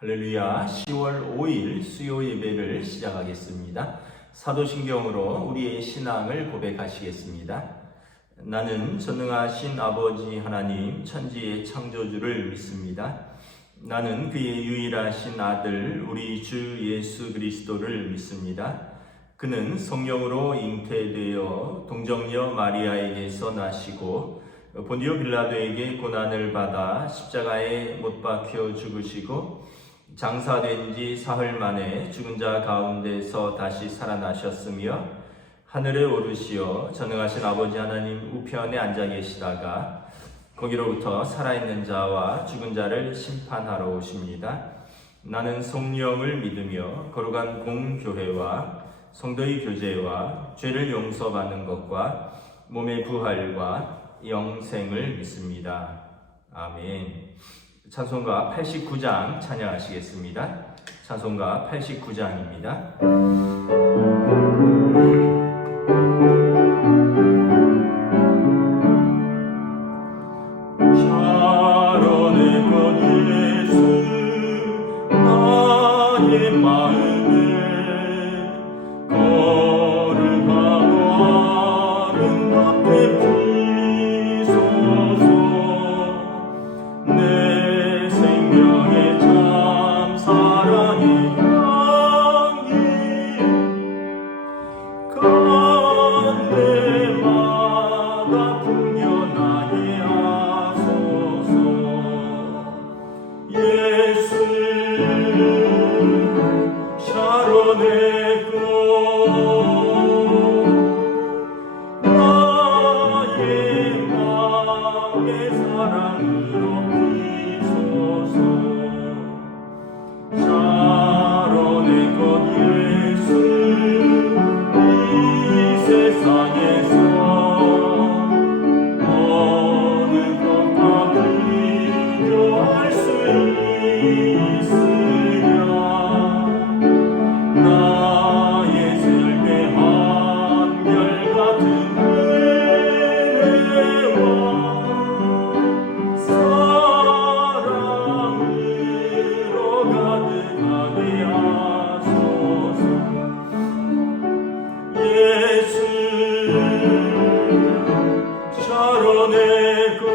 할렐루야. 10월 5일 수요 예배를 시작하겠습니다. 사도신경으로 우리의 신앙을 고백하시겠습니다. 나는 전능하신 아버지 하나님 천지의 창조주를 믿습니다. 나는 그의 유일하신 아들 우리 주 예수 그리스도를 믿습니다. 그는 성령으로 잉태되어 동정녀 마리아에게서 나시고 본디오 빌라도에게 고난을 받아 십자가에 못 박혀 죽으시고 장사된 지 사흘 만에 죽은 자 가운데서 다시 살아나셨으며 하늘에 오르시어 전능하신 아버지 하나님 우편에 앉아 계시다가 거기로부터 살아있는 자와 죽은 자를 심판하러 오십니다. 나는 성령을 믿으며 거룩한 공교회와 성도의 교제와 죄를 용서받는 것과 몸의 부활과 영생을 믿습니다. 아멘. 찬송가 89장 찬양하시겠습니다. 찬송가 89장입니다. 샤론의 것 예수 나의 마음에 거룩하고 아름답게 피소서. 내 생명의 참 사랑의 향기 간데마다 풍겨나게 하소서. 예수 샤론의 꽃 나의 맘의 사랑으로 샤론의 것 예수 이 세상에서 어느 것과 비교할 수 있으랴. 나의 삶의 한결같은 은혜와 사랑으로 가득하게 하소서. 예수 샤론의 꽃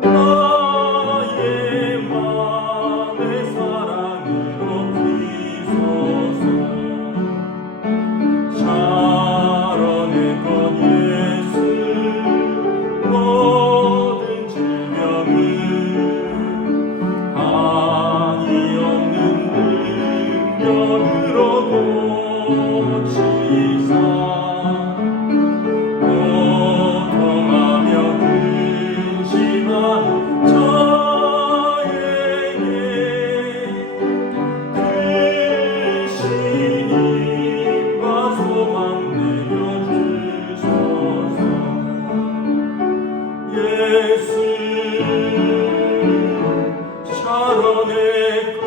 나의 맘의 사랑으로 피소서. 샤론의 꽃 예수 모든 질병을 한이 없는 능력으로 고치사 고통하며 근심하는 자에게 크신 힘과 소망 내려주소서. 예수 샤론의 꽃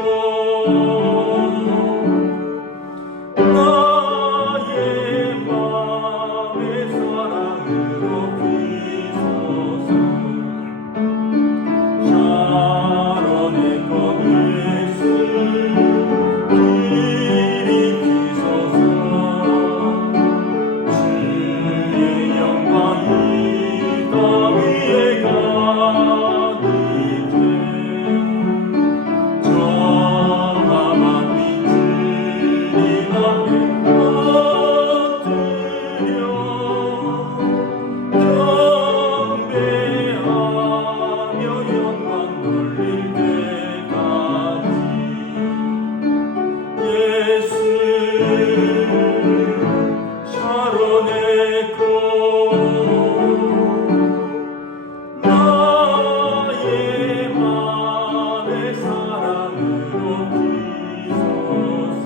나의 맘의 사랑으로 피소서. 샤론의 꽃 예수 길이 피소서. 주의 영광이 땅 위에 가득해 정함한 빛 주님 앞에 엎드려 경배하며 영광 돌릴 때까지. 예수 샤론의 꽃 나의 맘의 사랑으로 피소서.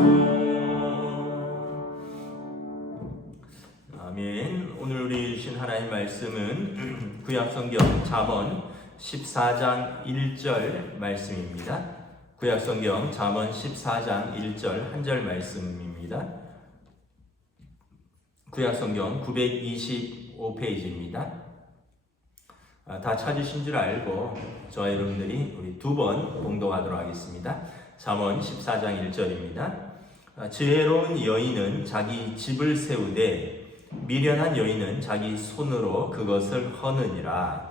아멘. 오늘 우리 주신 하나님 말씀은 구약성경 잠언 14장 1절 말씀입니다. 구약성경 잠언 14장 1절 한 절 말씀입니다. 구약성경 925페이지입니다. 다 찾으신 줄 알고 저와 여러분들이 우리 두 번 봉독하도록 하겠습니다. 잠언 14장 1절입니다. 지혜로운 여인은 자기 집을 세우되 미련한 여인은 자기 손으로 그것을 허느니라.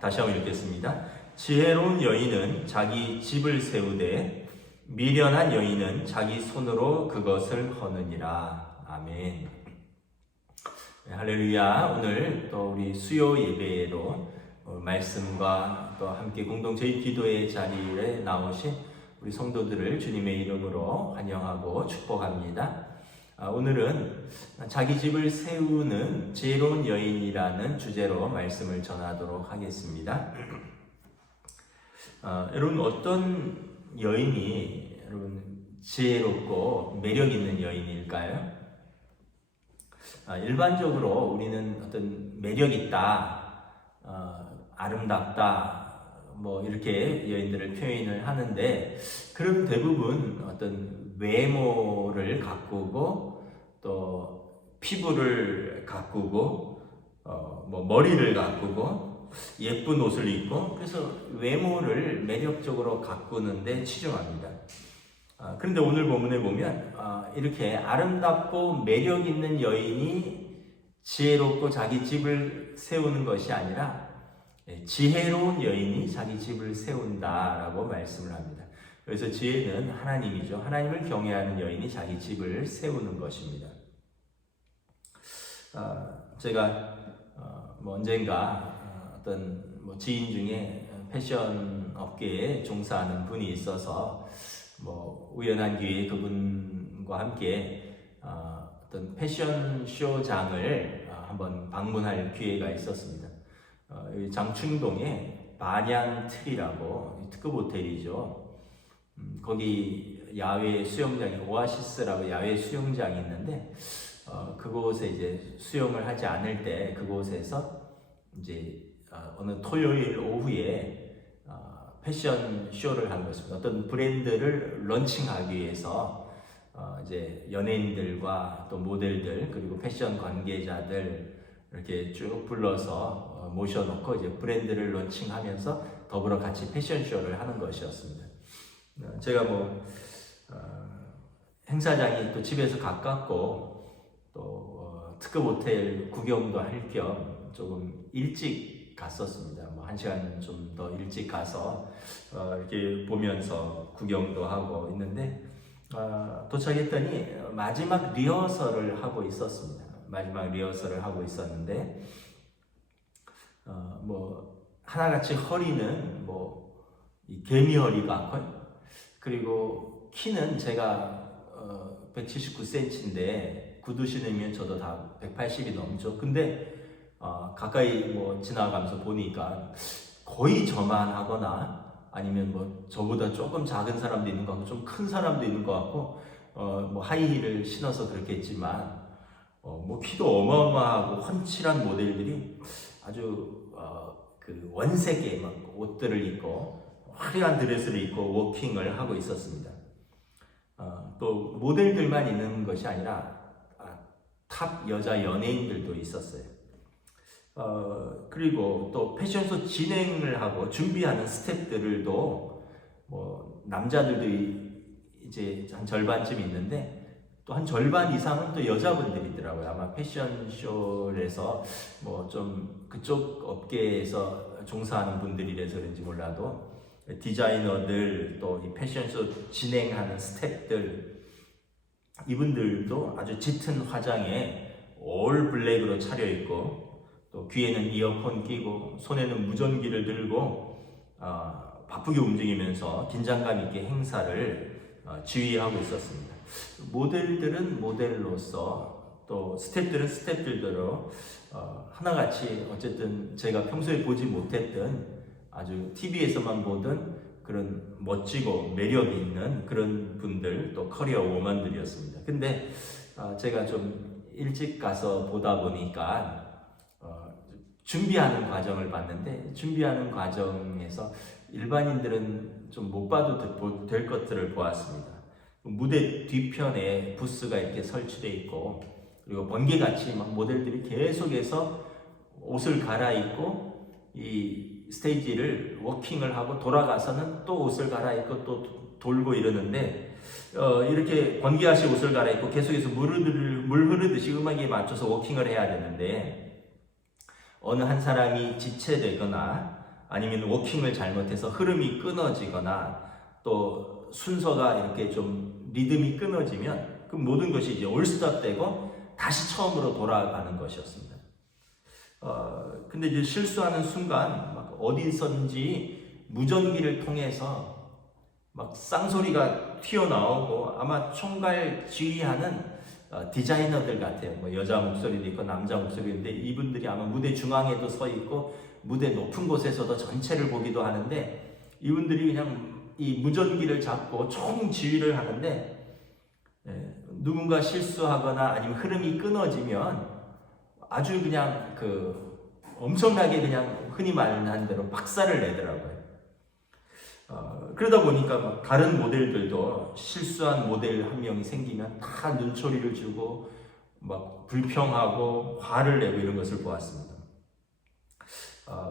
다시 한번 읽겠습니다. 지혜로운 여인은 자기 집을 세우되 미련한 여인은 자기 손으로 그것을 허느니라. 아멘. 할렐루야. 오늘 또 우리 수요 예배로 말씀과 또 함께 공동체의 기도의 자리에 나오신 우리 성도들을 주님의 이름으로 환영하고 축복합니다. 오늘은 자기 집을 세우는 지혜로운 여인이라는 주제로 말씀을 전하도록 하겠습니다. 여러분, 어떤 여인이 지혜롭고 매력 있는 여인일까요? 일반적으로 우리는 어떤 매력 있다, 아름답다, 뭐 이렇게 여인들을 표현을 하는데, 그럼 대부분 어떤 외모를 가꾸고 또 피부를 가꾸고 뭐 머리를 가꾸고 예쁜 옷을 입고, 그래서 외모를 매력적으로 가꾸는데 치중합니다. 그런데 오늘 본문에 보면 이렇게 아름답고 매력 있는 여인이 지혜롭고 자기 집을 세우는 것이 아니라 지혜로운 여인이 자기 집을 세운다라고 말씀을 합니다. 그래서 지혜는 하나님이죠. 하나님을 경외하는 여인이 자기 집을 세우는 것입니다. 제가 언젠가 어떤 지인 중에 패션 업계에 종사하는 분이 있어서 우연한 기회에 그분과 함께 어떤 패션 쇼장을 한번 방문할 기회가 있었습니다. 장충동에 반얀트리라고 특급 호텔이죠. 거기 야외 수영장이 오아시스라고 야외 수영장이 있는데 그곳에 이제 수영을 하지 않을 때 그곳에서 이제 어느 토요일 오후에 패션 쇼를 하는 것입니다. 어떤 브랜드를 런칭하기 위해서 이제 연예인들과 또 모델들 그리고 패션 관계자들 이렇게 쭉 불러서 모셔놓고 이제 브랜드를 런칭하면서 더불어 같이 패션 쇼를 하는 것이었습니다. 제가 행사장이 또 집에서 가깝고 또 특급 호텔 구경도 할 겸 조금 일찍 갔었습니다. 1시간 좀 더 일찍 가서 이렇게 보면서 구경도 하고 있는데 도착했더니 마지막 리허설을 하고 있었습니다. 마지막 리허설을 하고 있었는데 하나같이 허리는 이 개미 허리 같고요. 그리고 키는 제가 179cm인데 구두 신으면 저도 다 180이 넘죠. 근데 가까이 지나가면서 보니까 거의 저만 하거나 아니면 저보다 조금 작은 사람도 있는 것 같고 좀 큰 사람도 있는 것 같고 하이힐을 신어서 그렇겠지만 키도 어마어마하고 훤칠한 모델들이 아주 그 원색의 옷들을 입고 화려한 드레스를 입고 워킹을 하고 있었습니다. 또 모델들만 있는 것이 아니라 탑 여자 연예인들도 있었어요. 그리고 또 패션쇼 진행을 하고 준비하는 스태프들도 남자들도 이제 한 절반쯤 있는데 또 한 절반 이상은 또 여자분들이더라고요. 아마 패션쇼에서 좀 그쪽 업계에서 종사하는 분들이라서 그런지 몰라도 디자이너들 또 이 패션쇼 진행하는 스태프들 이분들도 아주 짙은 화장에 올 블랙으로 차려입고 또 귀에는 이어폰 끼고 손에는 무전기를 들고 바쁘게 움직이면서 긴장감 있게 행사를 지휘하고 있었습니다. 모델들은 모델로서 또 스태프들은 스태프들대로 하나같이 어쨌든 제가 평소에 보지 못했던 아주 TV에서만 보던 그런 멋지고 매력 있는 그런 분들 또 커리어 워먼들이었습니다. 근데 제가 좀 일찍 가서 보다 보니까 준비하는 과정을 봤는데 준비하는 과정에서 일반인들은 좀 못 봐도 될 것들을 보았습니다. 무대 뒤편에 부스가 이렇게 설치되어 있고 그리고 번개같이 모델들이 계속해서 옷을 갈아입고 이 스테이지를 워킹을 하고 돌아가서는 또 옷을 갈아입고 또 돌고 이러는데 이렇게 번개같이 옷을 갈아입고 계속해서 물 흐르듯이 음악에 맞춰서 워킹을 해야 되는데 어느 한 사람이 지체되거나 아니면 워킹을 잘못해서 흐름이 끊어지거나 또 순서가 이렇게 좀 리듬이 끊어지면 그 모든 것이 이제 올스톱되고 다시 처음으로 돌아가는 것이었습니다. 근데 이제 실수하는 순간 막 어디선지 무전기를 통해서 막 쌍소리가 튀어나오고 아마 총괄 지휘하는 디자이너들 같아요. 뭐 여자 목소리도 있고 남자 목소리도 있는데 이분들이 아마 무대 중앙에도 서 있고 무대 높은 곳에서도 전체를 보기도 하는데 이분들이 그냥 이 무전기를 잡고 총 지휘를 하는데 누군가 실수하거나 아니면 흐름이 끊어지면 아주 그냥 엄청나게 그냥 흔히 말하는 대로 박살을 내더라고요. 그러다 보니까 막 다른 모델들도 실수한 모델 한 명이 생기면 다 눈초리를 주고 막 불평하고 화를 내고 이런 것을 보았습니다.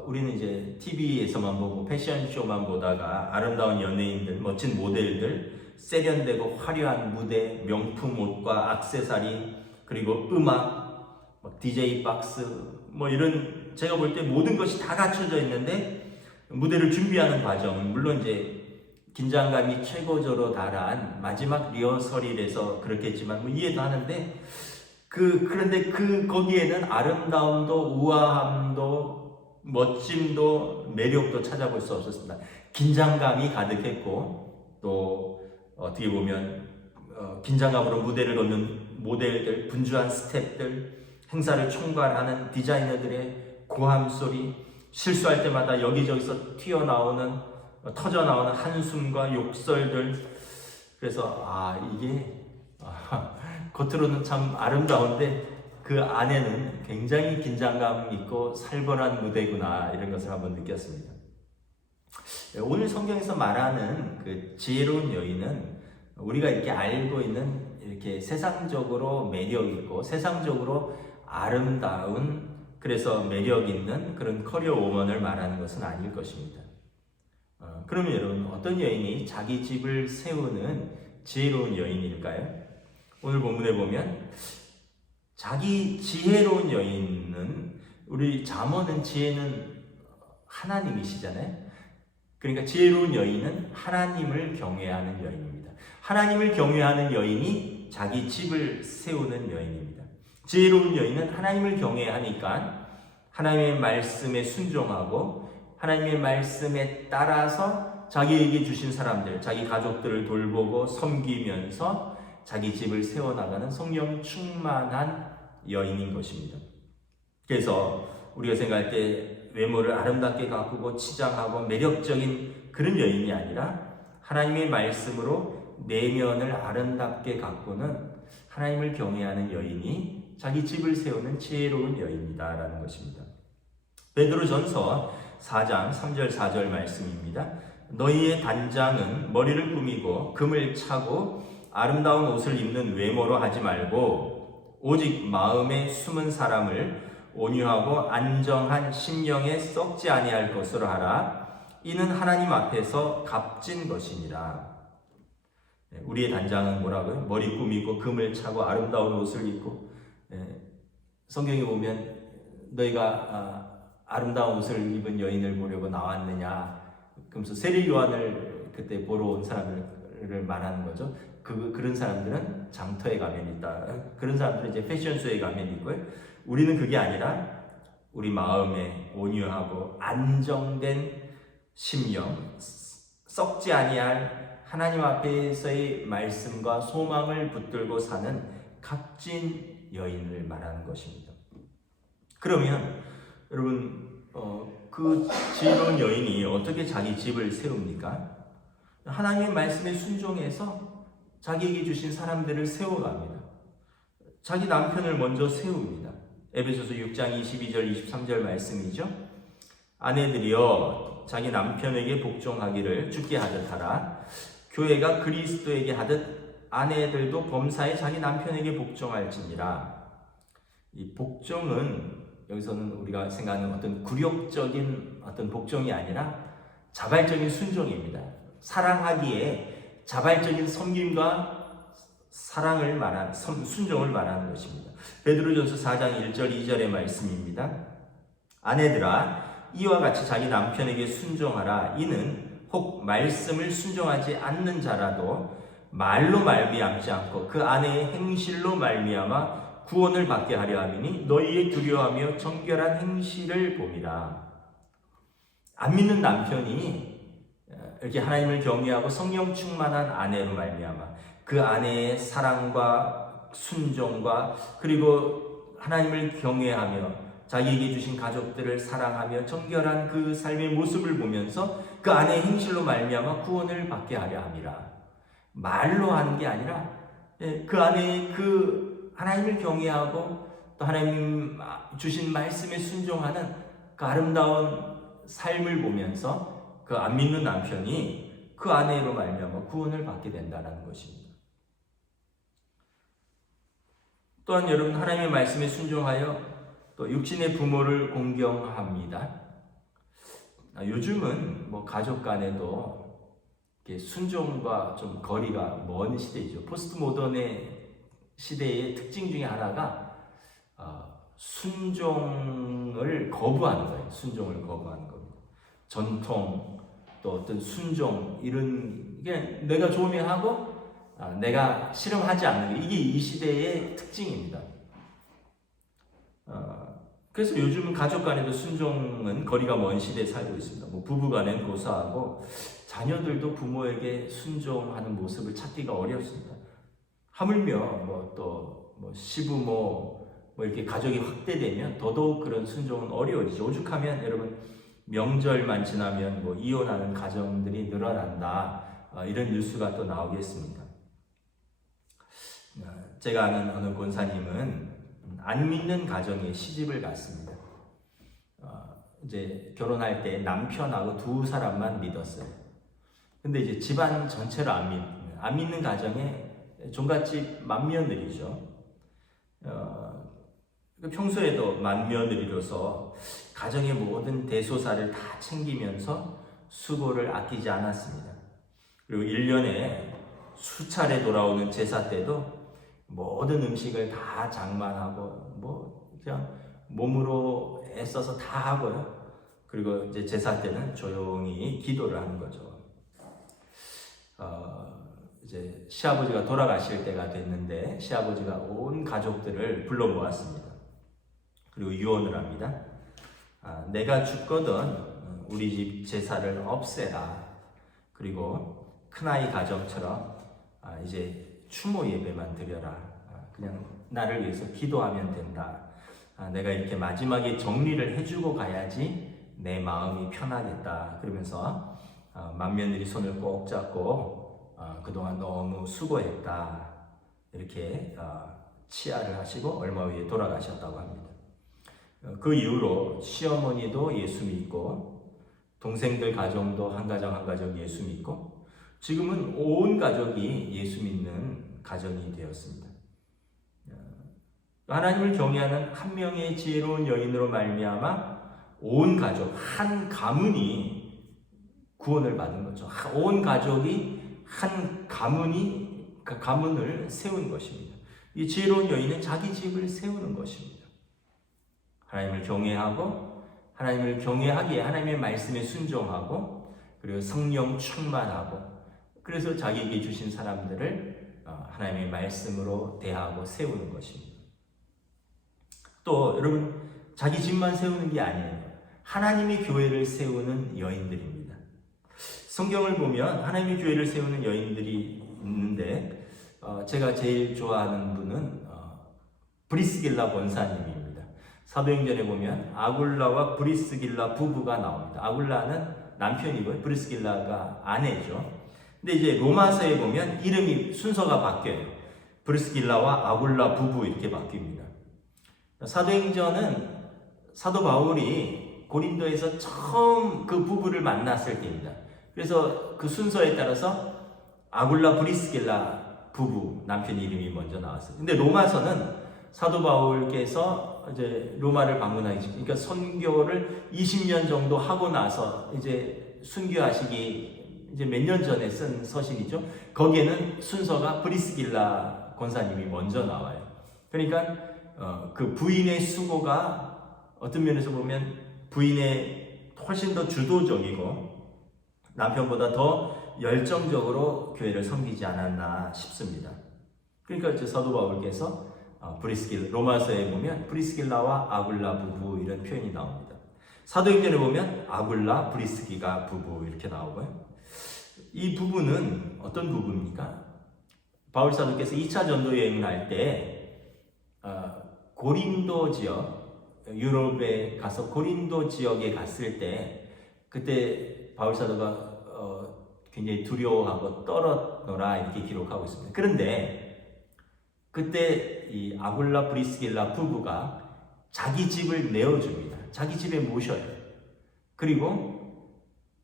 우리는 이제 TV에서만 보고 패션쇼만 보다가 아름다운 연예인들, 멋진 모델들, 세련되고 화려한 무대, 명품 옷과 액세서리, 그리고 음악, DJ 박스, 뭐 이런 제가 볼 때 모든 것이 다 갖춰져 있는데 무대를 준비하는 과정은 물론 이제 긴장감이 최고조로 달한 마지막 리허설이라서 그렇겠지만 뭐 이해도 하는데 그런데 거기에는 아름다움도 우아함도 멋짐도 매력도 찾아볼 수 없었습니다. 긴장감이 가득했고 또 어떻게 보면 긴장감으로 무대를 걷는 모델들, 분주한 스텝들, 행사를 총괄하는 디자이너들의 고함 소리, 실수할 때마다 여기저기서 터져나오는 한숨과 욕설들. 그래서 이게 겉으로는 참 아름다운데 그 안에는 굉장히 긴장감 있고 살벌한 무대구나 이런 것을 한번 느꼈습니다. 오늘 성경에서 말하는 그 지혜로운 여인은 우리가 이렇게 알고 있는 이렇게 세상적으로 매력 있고 세상적으로 아름다운 그래서 매력 있는 그런 커리어 우먼을 말하는 것은 아닐 것입니다. 그러면 여러분 어떤 여인이 자기 집을 세우는 지혜로운 여인일까요? 오늘 본문에 보면 자기 지혜로운 여인은 우리 잠언은 지혜는 하나님이시잖아요. 그러니까 지혜로운 여인은 하나님을 경외하는 여인입니다. 하나님을 경외하는 여인이 자기 집을 세우는 여인입니다. 지혜로운 여인은 하나님을 경외하니까 하나님의 말씀에 순종하고 하나님의 말씀에 따라서 자기에게 주신 사람들, 자기 가족들을 돌보고 섬기면서 자기 집을 세워나가는 성령 충만한 여인인 것입니다. 그래서 우리가 생각할 때 외모를 아름답게 가꾸고 치장하고 매력적인 그런 여인이 아니라 하나님의 말씀으로 내면을 아름답게 가꾸는 하나님을 경외하는 여인이 자기 집을 세우는 지혜로운 여인이다라는 것입니다. 베드로전서 4장 3절 4절 말씀입니다. 너희의 단장은 머리를 꾸미고 금을 차고 아름다운 옷을 입는 외모로 하지 말고 오직 마음에 숨은 사람을 온유하고 안정한 심령에 썩지 아니할 것으로 하라. 이는 하나님 앞에서 값진 것이니라. 우리의 단장은 뭐라고요? 머리 꾸미고 금을 차고 아름다운 옷을 입고 성경에 보면 너희가 아름다운 옷을 입은 여인을 보려고 나왔느냐 그러면서 세례 요한을 그때 보러 온 사람을 말하는 거죠. 그런 사람들은 장터에 가면 있다. 그런 사람들은 이제 패션쇼에 가면 있고요. 우리는 그게 아니라 우리 마음에 온유하고 안정된 심령, 썩지 아니할 하나님 앞에서의 말씀과 소망을 붙들고 사는 값진 여인을 말하는 것입니다. 그러면 여러분 그 지혜로운 여인이 어떻게 자기 집을 세웁니까? 하나님의 말씀에 순종해서 자기에게 주신 사람들을 세워갑니다. 자기 남편을 먼저 세웁니다. 에베소서 6장 22절 23절 말씀이죠. 아내들이여 자기 남편에게 복종하기를 주께 하듯 하라. 교회가 그리스도에게 하듯 아내들도 범사에 자기 남편에게 복종할지니라. 이 복종은 여기서는 우리가 생각하는 어떤 굴욕적인 어떤 복종이 아니라 자발적인 순종입니다. 사랑하기에 자발적인 섬김과 사랑을 말한 순종을 말하는 것입니다. 베드로전서 4장 1절 2절의 말씀입니다. 아내들아 이와 같이 자기 남편에게 순종하라. 이는 혹 말씀을 순종하지 않는 자라도 말로 말미암지 않고 그 아내의 행실로 말미암아 구원을 받게 하려 함이니 너희의 두려워하며 정결한 행실을 봄이라. 안 믿는 남편이 이렇게 하나님을 경외하고 성령 충만한 아내로 말미암아 그 아내의 사랑과 순종과 그리고 하나님을 경외하며 자기에게 주신 가족들을 사랑하며 정결한 그 삶의 모습을 보면서 그 아내의 행실로 말미암아 구원을 받게 하려 함이라. 말로 하는 게 아니라 그 아내의 그 하나님을 경외하고 또 하나님 주신 말씀에 순종하는 그 아름다운 삶을 보면서 그 안 믿는 남편이 그 아내로 말미암아 구원을 받게 된다는 것입니다. 또한 여러분 하나님의 말씀에 순종하여 또 육신의 부모를 공경합니다. 요즘은 뭐 가족 간에도 순종과 좀 거리가 먼 시대이죠. 포스트 모던의 시대의 특징 중에 하나가 순종을 거부하는 거예요. 순종을 거부하는 겁니다. 전통 또 어떤 순종 이런 게 내가 좋으면 하고 내가 싫으면 하지 않는 게 이게 이 시대의 특징입니다. 그래서 요즘은 가족 간에도 순종은 거리가 먼 시대에 살고 있습니다. 뭐 부부 간엔 고사하고 자녀들도 부모에게 순종하는 모습을 찾기가 어렵습니다. 하물며 뭐 시부모 이렇게 가족이 확대되면 더더욱 그런 순종은 어려워지죠. 오죽하면 여러분 명절만 지나면 뭐 이혼하는 가정들이 늘어난다 이런 뉴스가 또 나오겠습니다. 제가 아는 어느 권사님은 안 믿는 가정에 시집을 갔습니다. 이제 결혼할 때 남편하고 두 사람만 믿었어요. 근데 이제 집안 전체를 안 믿는 가정에 종갓집 맏며느리죠. 평소에도 맏며느리로서 가정의 모든 대소사를 다 챙기면서 수고를 아끼지 않았습니다. 그리고 1년에 수차례 돌아오는 제사 때도 모든 음식을 다 장만하고 그냥 몸으로 애써서 다 하고요. 그리고 이제 제사 때는 조용히 기도를 하는 거죠. 이제 시아버지가 돌아가실 때가 됐는데 시아버지가 온 가족들을 불러 모았습니다. 그리고 유언을 합니다. 내가 죽거든 우리 집 제사를 없애라. 그리고 큰아이 가정처럼 이제 추모 예배만 드려라. 그냥 나를 위해서 기도하면 된다. 내가 이렇게 마지막에 정리를 해주고 가야지 내 마음이 편하겠다. 그러면서 맏며느리 손을 꼭 잡고 그동안 너무 수고했다. 이렇게 치하를 하시고 얼마 후에 돌아가셨다고 합니다. 그 이후로 시어머니도 예수 믿고 동생들 가정도 한 가정 예수 믿고 지금은 온 가족이 예수 믿는 가정이 되었습니다. 하나님을 경외하는 한 명의 지혜로운 여인으로 말미암아 온 가족, 한 가문이 구원을 받은 거죠. 온 가족이 한 가문을 세운 것입니다. 이 지혜로운 여인은 자기 집을 세우는 것입니다. 하나님을 경외하고 하나님을 경외하기에 하나님의 말씀에 순종하고 그리고 성령 충만하고 그래서 자기에게 주신 사람들을 하나님의 말씀으로 대하고 세우는 것입니다. 또 여러분 자기 집만 세우는 게 아니에요. 하나님의 교회를 세우는 여인들입니다. 성경을 보면 하나님의 교회를 세우는 여인들이 있는데 제가 제일 좋아하는 분은 브리스길라 권사님입니다. 사도행전에 보면 아굴라와 브리스길라 부부가 나옵니다. 아굴라는 남편이고요. 브리스길라가 아내죠. 근데 이제 로마서에 보면 이름이 순서가 바뀌어요. 브리스길라와 아굴라 부부 이렇게 바뀝니다. 사도행전은 사도 바울이 고린도에서 처음 그 부부를 만났을 때입니다. 그래서 그 순서에 따라서 아굴라 브리스길라 부부 남편 이름이 먼저 나왔어요. 근데 로마서는 사도 바울께서 이제 로마를 방문하기 전, 그러니까 선교를 20년 정도 하고 나서 이제 순교하시기 이제 몇 년 전에 쓴 서신이죠. 거기에는 순서가 브리스길라 권사님이 먼저 나와요. 그러니까 그 부인의 수고가 어떤 면에서 보면 부인의 훨씬 더 주도적이고 남편보다 더 열정적으로 교회를 섬기지 않았나 싶습니다. 그러니까 이제 사도 바울께서 로마서에 보면 브리스길라와 아굴라 부부 이런 표현이 나옵니다. 사도행전에 보면 아굴라, 브리스기가 부부 이렇게 나오고요. 이 부부는 어떤 부부입니까? 바울 사도께서 2차 전도 여행을 할 때 고린도 지역, 유럽에 가서 고린도 지역에 갔을 때 그때 바울 사도가 굉장히 두려워하고 떨었노라 이렇게 기록하고 있습니다. 그런데 그때 이 아굴라 브리스길라 부부가 자기 집을 내어줍니다. 자기 집에 모셔요. 그리고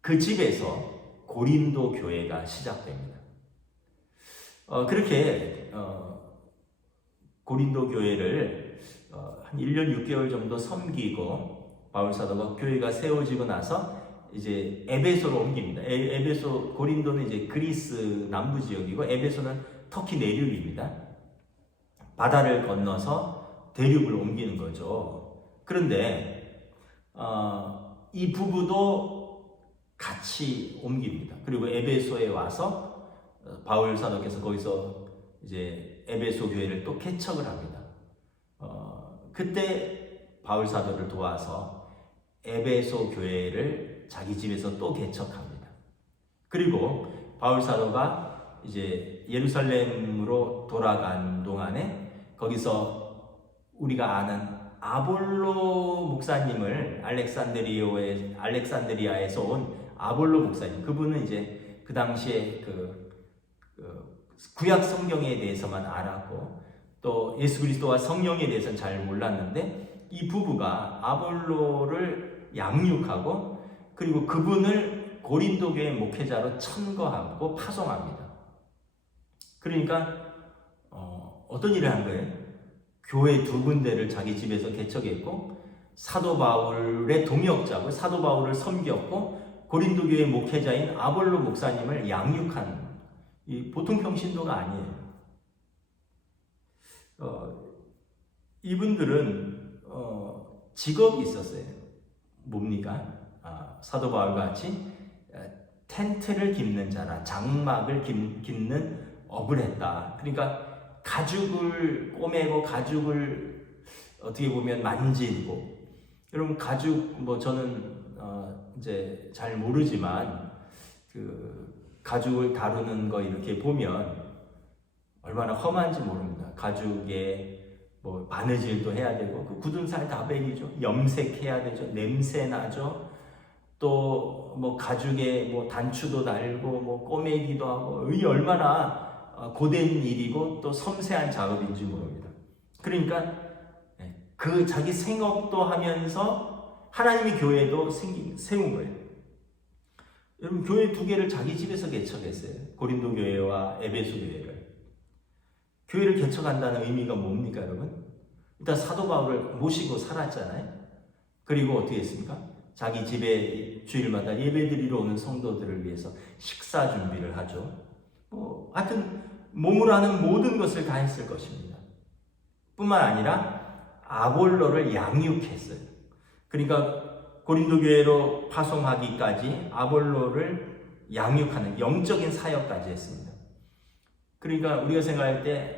그 집에서 고린도 교회가 시작됩니다. 그렇게 고린도 교회를 한 1년 6개월 정도 섬기고 바울 사도가 교회가 세워지고 나서 이제 에베소로 옮깁니다. 에베소, 고린도는 이제 그리스 남부 지역이고 에베소는 터키 내륙입니다. 바다를 건너서 대륙을 옮기는 거죠. 그런데 이 부부도 같이 옮깁니다. 그리고 에베소에 와서 바울 사도께서 거기서 이제 에베소 교회를 또 개척을 합니다. 그때 바울 사도를 도와서 에베소 교회를 자기 집에서 또 개척합니다. 그리고 바울 사도가 이제 예루살렘으로 돌아간 동안에 거기서 우리가 아는 아볼로 목사님을 알렉산드리아에서 온 아볼로 목사님, 그분은 이제 그 당시에 그 구약 성경에 대해서만 알았고 또 예수 그리스도와 성령에 대해서는 잘 몰랐는데 이 부부가 아볼로를 양육하고 그리고 그분을 고린도 교회 목회자로 천거하고 파송합니다. 그러니까 어떤 일을 한 거예요? 교회 두 군데를 자기 집에서 개척했고 사도 바울의 동역자고 사도 바울을 섬겼고 고린도 교회 목회자인 아볼로 목사님을 양육한 이 보통 평신도가 아니에요. 이분들은 직업이 있었어요. 뭡니까? 사도 바울 같이 텐트를 깁는 자라, 장막을 깁는 업을 했다. 그러니까 가죽을 꼬매고 가죽을 어떻게 보면 만지고, 여러분 가죽 뭐 저는 이제 잘 모르지만 그 가죽을 다루는 거 이렇게 보면 얼마나 험한지 모릅니다. 가죽에 뭐 바느질도 해야 되고 그 굳은 살 다 베기죠. 염색해야 되죠. 냄새 나죠. 또 뭐 가죽에 뭐 단추도 달고 뭐 꼬매기도 하고 이 얼마나 고된 일이고 또 섬세한 작업인지 모릅니다. 그러니까 그 자기 생업도 하면서 하나님의 교회도 세운 거예요. 여러분 교회 두 개를 자기 집에서 개척했어요. 고린도 교회와 에베소 교회를. 교회를 개척한다는 의미가 뭡니까 여러분? 일단 사도 바울을 모시고 살았잖아요. 그리고 어떻게 했습니까? 자기 집에 주일마다 예배드리러 오는 성도들을 위해서 식사 준비를 하죠. 하여튼 몸으로 하는 모든 것을 다 했을 것입니다. 뿐만 아니라 아볼로를 양육했어요. 그러니까 고린도 교회로 파송하기까지 아볼로를 양육하는 영적인 사역까지 했습니다. 그러니까 우리가 생각할 때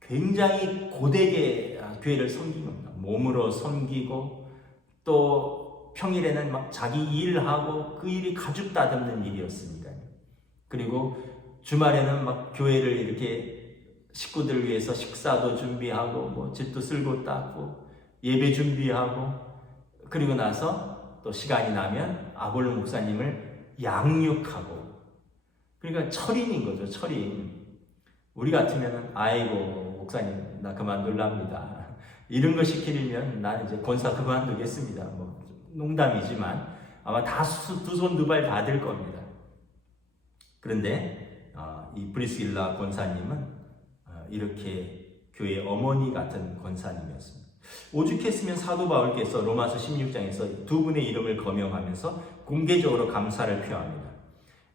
굉장히 고되게 교회를 섬긴 겁니다. 몸으로 섬기고 또 평일에는 막 자기 일하고 그 일이 가죽 다듬는 일이었습니다. 그리고 주말에는 막 교회를 이렇게 식구들을 위해서 식사도 준비하고 뭐 집도 쓸고 닦고 예배 준비하고 그리고 나서 또 시간이 나면 아볼로 목사님을 양육하고, 그러니까 철인인 거죠. 철인. 우리 같으면 아이고 목사님 나 그만둘랍니다. 이런 거 시키려면 나는 이제 권사 그만두겠습니다. 뭐 농담이지만 아마 다 두 손 두 발 받을 겁니다. 그런데 이 브리스길라 권사님은 이렇게 교회 어머니 같은 권사님이었습니다. 오죽했으면 사도 바울께서 로마서 16장에서 두 분의 이름을 거명하면서 공개적으로 감사를 표합니다.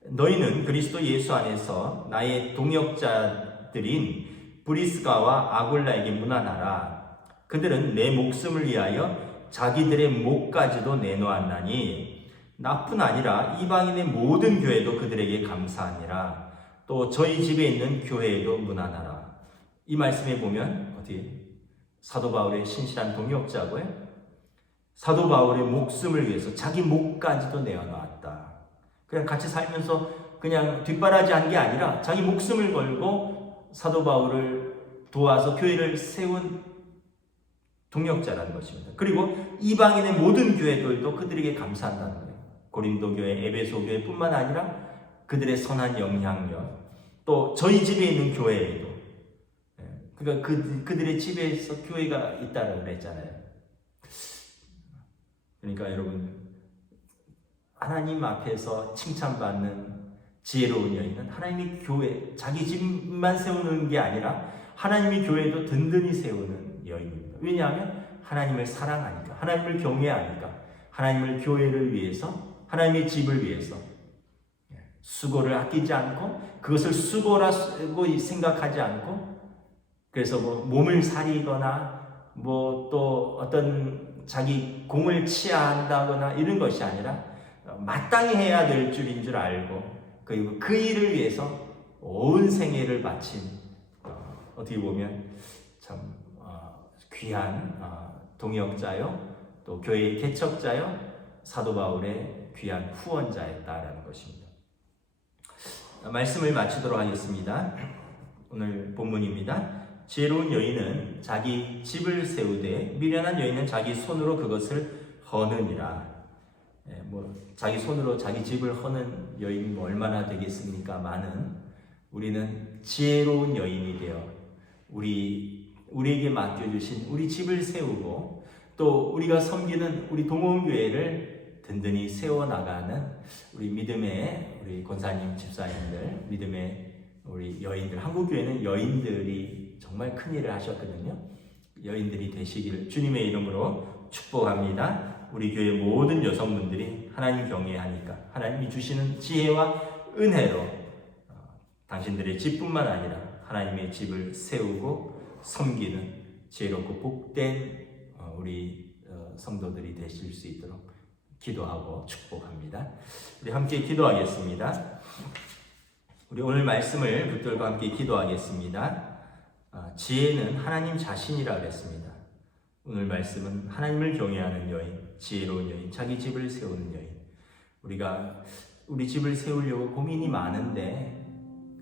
너희는 그리스도 예수 안에서 나의 동역자들인 브리스가와 아굴라에게 문안하라. 그들은 내 목숨을 위하여 자기들의 목까지도 내놓았나니 나뿐 아니라 이방인의 모든 교회도 그들에게 감사하니라. 또 저희 집에 있는 교회에도 문안하라. 이 말씀에 보면 어떻게 사도 바울의 신실한 동역자고요. 사도 바울의 목숨을 위해서 자기 목까지도 내어놓았다. 그냥 같이 살면서 그냥 뒷바라지한 게 아니라 자기 목숨을 걸고 사도 바울을 도와서 교회를 세운 동역자라는 것입니다. 그리고 이방인의 모든 교회들도 그들에게 감사한다는 거예요. 고린도 교회, 에베소 교회뿐만 아니라 그들의 선한 영향력, 또 저희 집에 있는 교회에도, 그러니까 그들의 집에서 교회가 있다고 그랬잖아요. 그러니까 여러분, 하나님 앞에서 칭찬받는 지혜로운 여인은 하나님이 교회, 자기 집만 세우는 게 아니라 하나님이 교회도 든든히 세우는 여인입니다. 왜냐하면 하나님을 사랑하니까, 하나님을 경외하니까, 하나님을 교회를 위해서, 하나님의 집을 위해서 수고를 아끼지 않고 그것을 수고라고 생각하지 않고, 그래서 뭐 몸을 사리거나 뭐 또 어떤 자기 공을 치하한다거나 이런 것이 아니라 마땅히 해야 될 줄인 줄 알고, 그리고 그 일을 위해서 온 생애를 바친, 어떻게 보면 참 귀한 동역자요, 또 교회의 개척자요, 사도 바울의 귀한 후원자였다라는 것입니다. 말씀을 마치도록 하겠습니다. 오늘 본문입니다. 지혜로운 여인은 자기 집을 세우되 미련한 여인은 자기 손으로 그것을 허느니라. 자기 손으로 자기 집을 허는 여인이 얼마나 되겠습니까? 우리는 지혜로운 여인이 되어 우리에게 맡겨주신 우리 집을 세우고, 또 우리가 섬기는 우리 동원교회를 든든히 세워나가는 우리 믿음의 우리 권사님, 집사님들, 믿음의 우리 여인들, 한국교회는 여인들이 정말 큰 일을 하셨거든요. 여인들이 되시기를 주님의 이름으로 축복합니다. 우리 교회 모든 여성분들이 하나님 경외하니까 하나님이 주시는 지혜와 은혜로 당신들의 집뿐만 아니라 하나님의 집을 세우고 섬기는 지혜롭고 복된 우리 성도들이 되실 수 있도록 기도하고 축복합니다. 우리 함께 기도하겠습니다. 우리 오늘 말씀을 붙들고 함께 기도하겠습니다. 지혜는 하나님 자신이라 그랬습니다. 오늘 말씀은 하나님을 경외하는 여인, 지혜로운 여인, 자기 집을 세우는 여인. 우리가 우리 집을 세우려고 고민이 많은데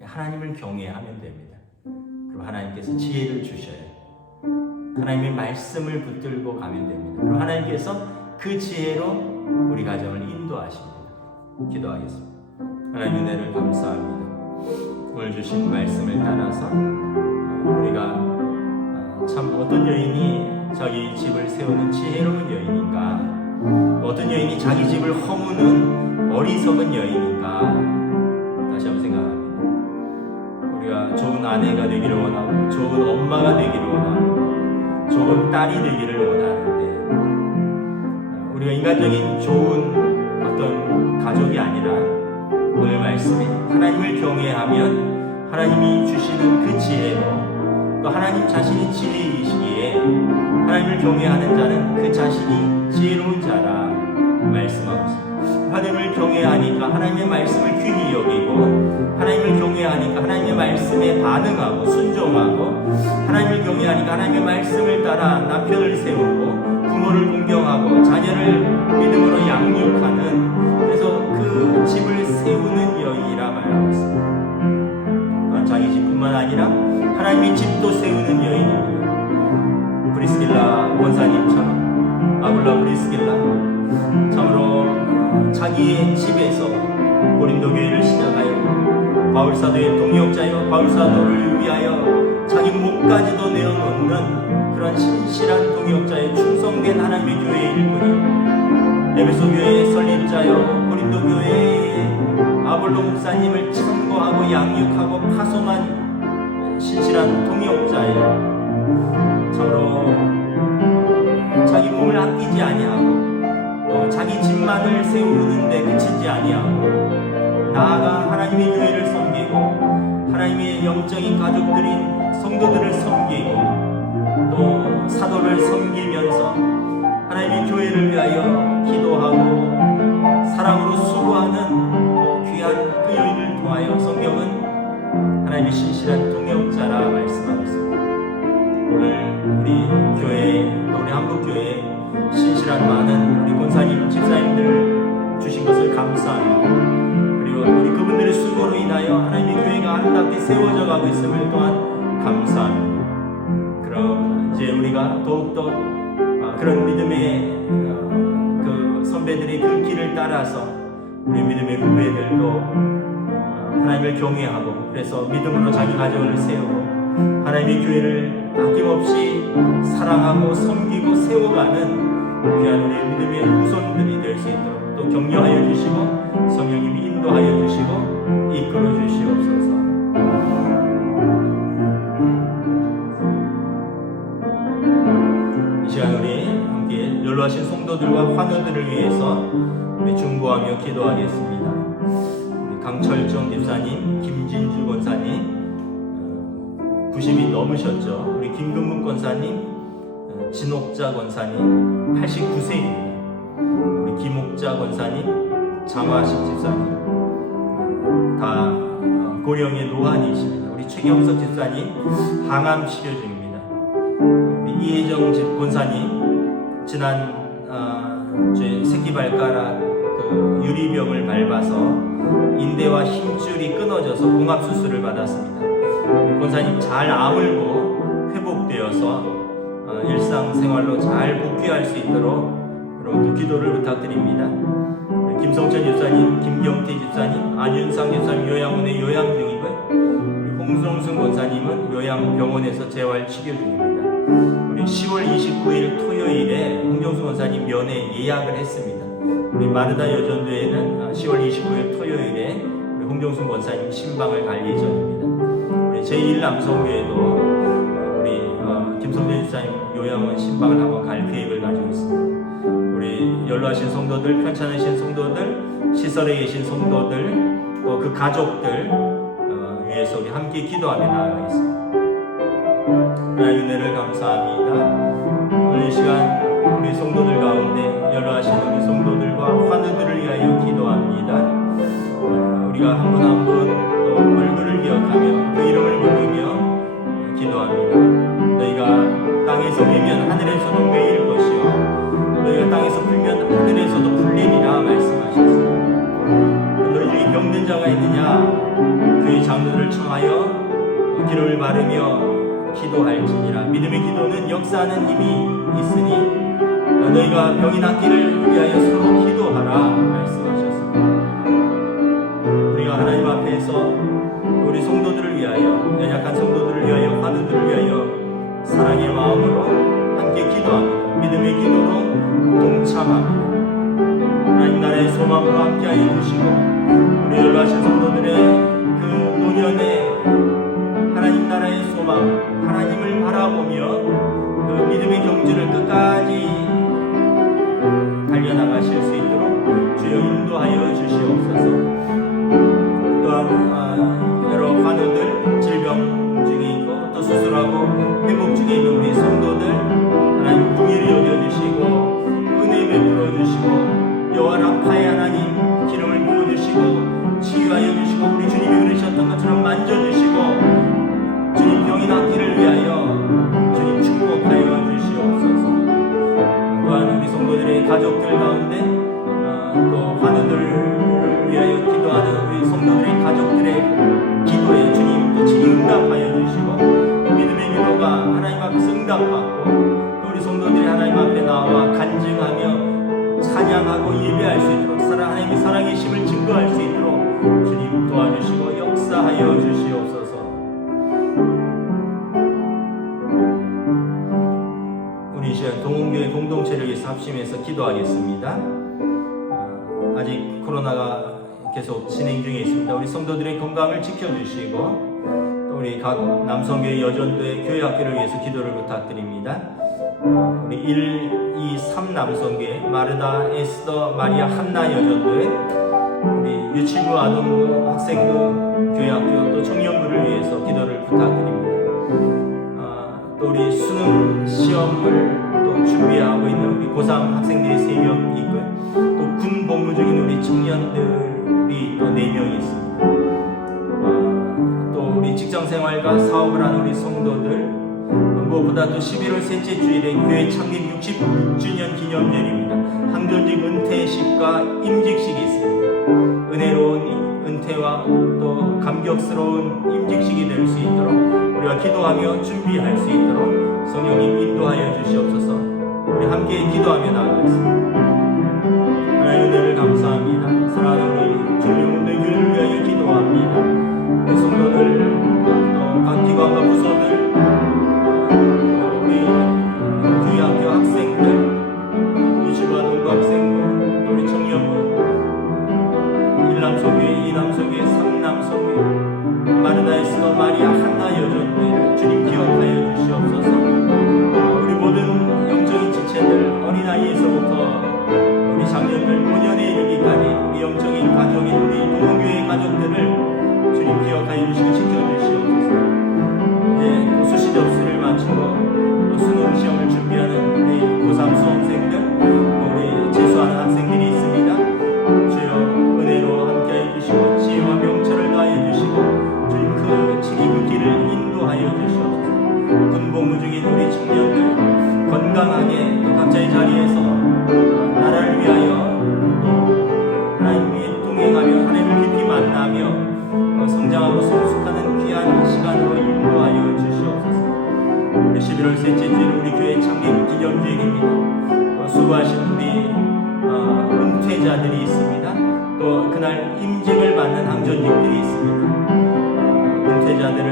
하나님을 경외하면 됩니다. 그럼 하나님께서 지혜를 주셔요. 하나님의 말씀을 붙들고 가면 됩니다. 그럼 하나님께서 그 지혜로 우리 가정을 인도하십니다. 기도하겠습니다. 하나님 은혜를 감사합니다. 오늘 주신 말씀을 따라서 우리가 참 어떤 여인이 자기 집을 세우는 지혜로운 여인인가, 어떤 여인이 자기 집을 허무는 어리석은 여인인가, 다시 한번 생각합니다. 우리가 좋은 아내가 되기를 원하고, 좋은 엄마가 되기를 원하고, 좋은 딸이 되기를 원하는데, 우리가 인간적인 좋은 어떤 가족이 아니라 오늘 말씀에 하나님을 경외하면 하나님이 주시는 그 지혜로, 또 하나님 자신이 지혜이시기에 하나님을 경외하는 자는 그 자신이 지혜로운 자라 말씀하고 있습니다. 하나님을 경외하니까 하나님의 말씀을 귀히 여기고, 하나님을 경외하니까 하나님의 말씀에 반응하고 순종하고, 하나님을 경외하니까 하나님의 말씀을 따라 남편을 세우고 부모를 공경하고 자녀를 믿음으로 양육하는, 그래서 그 집을 세우는 여인이라 말하고 있습니다. 또한 자기 집뿐만 아니라 하나님의 집도 세우는 여인입니다. 브리스길라 권사님처럼, 아굴라 브리스길라, 참으로 자기의 집에서 고린도 교회를 시작하였고, 바울사도의 동역자여 바울사도를 위하여 자기 목까지도 내어놓는 그런 신실한 동역자의 충성된 하나님의 교회의 일꾼이, 에베소 교회의 설립자여 고린도 교회의 아볼로 목사님을 참고하고 양육하고 파송한 신실한 동역자의 참으로 자기 몸을 아끼지 아니하고 또 자기 집만을 세우는데 그치지 아니하고 나아가 하나님의 교회를 섬기고 하나님의 영적인 가족들인 성도들을 섬기고 또 사도를 섬기면서 하나님의 교회를 위하여 기도하고 사랑으로 수고하는 귀한 그 여인을 통하여 성경은 하나님의 신실한 동역자라 말씀하고 있습니다. 오늘 우리 교회 또 우리 한국교회에 신실한 많은 우리 권사님, 집사님들 주신 것을 감사합니다. 그리고 우리 그분들의 수고로 인하여 하나님의 교회가 아름답게 세워져 가고 있음을 또한 감사합니다. 그럼 이제 우리가 더욱더 그런 믿음의 그 선배들의 그 길을 따라서 우리 믿음의 후배들도 하나님을 경외하고 그래서 믿음으로 자기 가정을 세우고 하나님의 교회를 아낌없이 사랑하고 섬기고 세워가는 귀한 우리 믿음의 후손들이 될 수 있도록 또 격려하여 주시고 성령님이 인도하여 주시고 이끌어 주시옵소서. 이 시간 우리 함께 연로하신 성도들과 환우들을 위해서 우리 중보하며 기도하겠습니다. 우리 강철정 집사님, 김진주 권사님 90이 넘으셨죠. 우리 김근문 권사님, 진옥자 권사님 89세입니다. 우리 김옥자 권사님, 장화식 집사님 다 고령의 노안이십니다. 우리 최경석 집사님 항암 치료 중입니다. 우리 이혜정 권사님 지난 새끼발가락 그 유리병을 밟아서 인대와 힘줄이 끊어져서 봉합 수술을 받았습니다. 권사님 잘 아물고 회복되어서 일상생활로 잘 복귀할 수 있도록 여러분들 기도를 부탁드립니다. 김성천 집사님, 김경태 집사님, 안윤상 집사님 요양원에 요양 중이고요. 홍성순 권사님은 요양병원에서 재활 치료 중입니다. 우리 10월 29일 토요일에 홍정순 권사님 면회 예약을 했습니다. 우리 마르다 여전도에는 10월 29일 토요일에 우리 홍정순 권사님 신방을 갈 예정입니다. 우리 제1남성교회도 우리 김성준 집사님 요양원 신방을 한번 갈 계획을 가지고 있습니다. 우리 연로하신 성도들, 편찮으신 성도들, 시설에 계신 성도들, 또 그 가족들 위해서 우리 함께 기도하며 나아가겠습니다. 하나님의 은혜를 감사합니다. 오늘 이 시간 우리 성도들 가운데 연로하신 우리 성도들과 환우들을 위하여 기도합니다. 우리가 한 분 한 분 또 얼굴을 기억하며 그 이름을 부르며 기도합니다. 너희가 땅에서 매면 하늘에서도 매일 것이요 너희가 땅에서 풀면 하늘에서도 풀리리라 말씀하셨습니다. 너희 중에 병든 자가 있느냐 교회 장로들을 청하여 기름을 바르며 기도할지니라. 믿음의 기도는 역사하는 힘이 있으니 너희가 병이 낫기를 위하여 서로 기도하라 말씀하셨습니다. 우리가 하나님 앞에서 우리 성도들을 위하여 연약한 성도들을 위하여 환우들을 위하여 사랑의 마음으로 함께 기도합니다. 믿음의 기도로 동참합니다. 하나님 나라의 소망으로 함께하여 주시고 우리 연로하신 성도들의 그 노년에 하나님 나라의 소망 하나님을 바라보며 그 믿음의 경주를 끝까지 달려나가실 수 있도록 주여 인도하여 주시옵소서. 또한 여러 환우들 질병 중에 있고 또 수술하고 회복 중에 있는 우리 성도들 하나님 긍휼히 여겨주시고 은혜 베풀어 주시고 여호와 라파의 하나님 기름을 부어주시고 치유하여 주시고 우리 주님이 그러셨던 것처럼 만져주시고 주님 병이 낫기를 위하여 주님 축복하여 주시옵소서. 또한 우리 성도들의 가족들 가운데 또 환우들을 위하여 기도하는 우리 성도들의 가족들의 기도에 주님 또 응답하여 주시고 믿음의 기도가 하나님 앞에서 응답받고 또 우리 성도들이 하나님 앞에 나와 간증하며 찬양하고 예배할 수 있도록 하나님의 사랑의 힘을 증거할 수 있도록 주님 도와주시고 역사하여 주시옵소서. 우리 이 시간 동원교회 공동체를 위해서 합심해서 기도하겠습니다. 아직 코로나가 계속 진행 중에 있습니다. 우리 성도들의 건강을 지켜주시고 또 우리 각 남성교회 여전도의 교회학교를 위해서 기도를 부탁드립니다. 우리 1, 2, 3 남성교회 마르다, 에스더, 마리아, 한나 여전도의 우리 유치부, 아동부, 학생부, 교회학교 또 청년부를 위해서 기도를 부탁드립니다. 또 우리 수능 시험을 또 준비하고 있는 우리 고3 학생들이 3명 있고요. 또 군 복무 중인 우리 청년들이 또 4명이 있습니다. 또 우리 직장생활과 사업을 하는 우리 성도들, 무엇보다 또 11월 셋째 주일에 교회 창립 66주년 기념절입니다. 항존직 은퇴식과 임직식이 있습니다. 은혜로운 은퇴와 또 감격스러운 임직식이 될 수 있도록 우리가 기도하며 준비할 수 있도록 성령님 인도하여 주시옵소서. 우리 함께 기도하며 나아가겠습니다. 하나님의 은혜를 감사합니다. 사랑하는 우리 주님의 교회를 위하여 기도합니다. 우리 성도들 또 각 기관과 부서들 또 우리 교회학교 학생들 유치부 동부 학생부 또 우리 청년부 1남성교회 2남성교회 3남성교회 마르다에스더 마리아 한나 여전도회 주님 기억하여 주시옵소서. 우리 모든 영적인 지체들 어린아이에서부터 우리 장년들 노년에 이르기까지 우리 영적인 가족인 우리 동원교회 가족들을 주님 기억하여 주시고 지켜주시옵소서. 이제 또 수시 접수를 마치고 또 수능 시험을 준비하는 우리 고3 수험생들 또 우리 재수하는 학생들이 있습니다. 주여 은혜로 함께해 주시고 지혜와 명철을 더하여 주시고 주님 그 길을 인도하여 주시옵소서. 군복무 중인 우리 청년들 건강하게 또 각자의 자리에서 나라를 위하여 또 하나님 위에 동행하며 하나님을 깊이 만나며 성장하고 성숙하는 귀한 시간으로 인도하여 주시옵소서. 11월 셋째 주일 우리 교회 창립 기념주일입니다. 또 수고하신 우리 은퇴자들이 있습니다. 또 그날 임직을 받는 항존직들이 있습니다. 은퇴자들을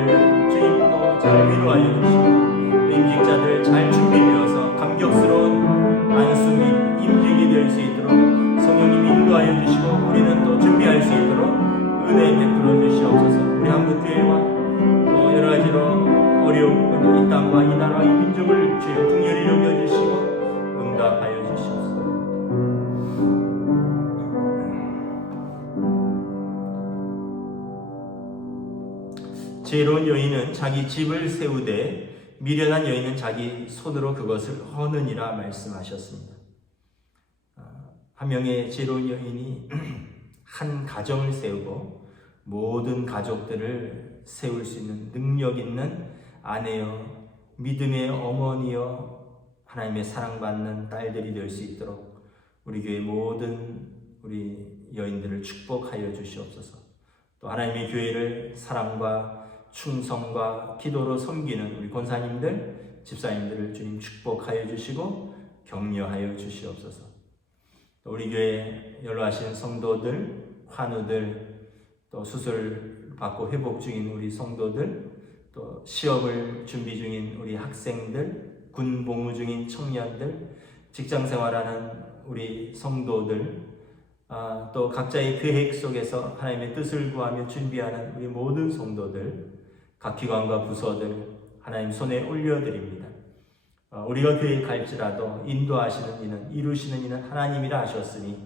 주님도 잘 위로하여 주시고 또 임직자들 잘 준비되어서 감격스러운 안수 및 임직이 될 수 있도록 성령님 인도하여 주시고 우리는 또 준비할 수 있도록 은혜 베풀어 주시옵소서. 우리 한국교회와 또 여러 가지로 어려운 이 땅과 이 나라 이 민족을 주여 긍휼히 여겨주시고 응답하여 주시옵소서. 지혜로운 여인은 자기 집을 세우되 미련한 여인은 자기 손으로 그것을 허느니라 말씀하셨습니다. 한 명의 지혜로운 여인이 한 가정을 세우고 모든 가족들을 세울 수 있는 능력 있는 아내여 믿음의 어머니여 하나님의 사랑받는 딸들이 될 수 있도록 우리 교회 모든 우리 여인들을 축복하여 주시옵소서. 또 하나님의 교회를 사랑과 충성과 기도로 섬기는 우리 권사님들, 집사님들을 주님 축복하여 주시고 격려하여 주시옵소서. 또 우리 교회 연로하신 성도들, 환우들, 또 수술 받고 회복 중인 우리 성도들, 또 시험을 준비 중인 우리 학생들, 군 복무 중인 청년들, 직장 생활하는 우리 성도들, 또 각자의 계획 속에서 하나님의 뜻을 구하며 준비하는 우리 모든 성도들, 각 기관과 부서들 하나님 손에 올려드립니다. 우리가 계획할지라도 인도하시는 이는 이루시는 이는 하나님이라 하셨으니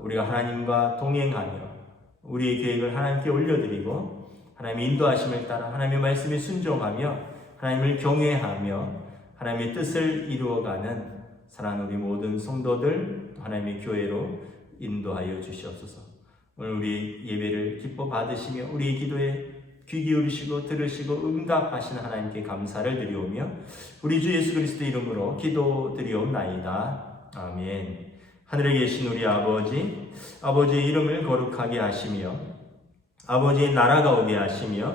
우리가 하나님과 동행하며 우리의 계획을 하나님께 올려드리고 하나님의 인도하심을 따라 하나님의 말씀에 순종하며 하나님을 경외하며 하나님의 뜻을 이루어가는 사랑하는 우리 모든 성도들 하나님의 교회로 인도하여 주시옵소서. 오늘 우리 예배를 기뻐 받으시며 우리의 기도에 귀 기울이시고 들으시고 응답하시는 하나님께 감사를 드리오며 우리 주 예수 그리스도 이름으로 기도드리옵나이다. 아멘. 하늘에 계신 우리 아버지, 아버지의 이름을 거룩하게 하시며 아버지의 나라가 오게 하시며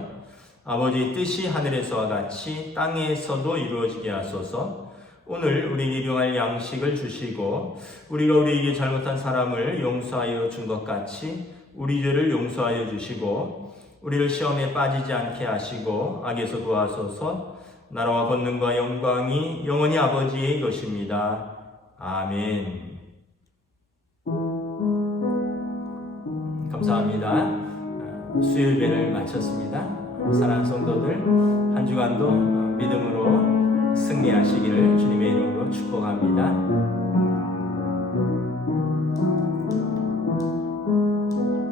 아버지의 뜻이 하늘에서와 같이 땅에서도 이루어지게 하소서. 오늘 우리에게 일용할 양식을 주시고 우리가 우리에게 잘못한 사람을 용서하여 준 것 같이 우리 죄를 용서하여 주시고 우리를 시험에 빠지지 않게 하시고 악에서 도와소서. 나라와 권능과 영광이 영원히 아버지의 것입니다. 아멘. 감사합니다. 수요일배를 마쳤습니다. 사랑하는 성도들 한 주간도 믿음으로 승리하시기를 주님의 이름으로 축복합니다.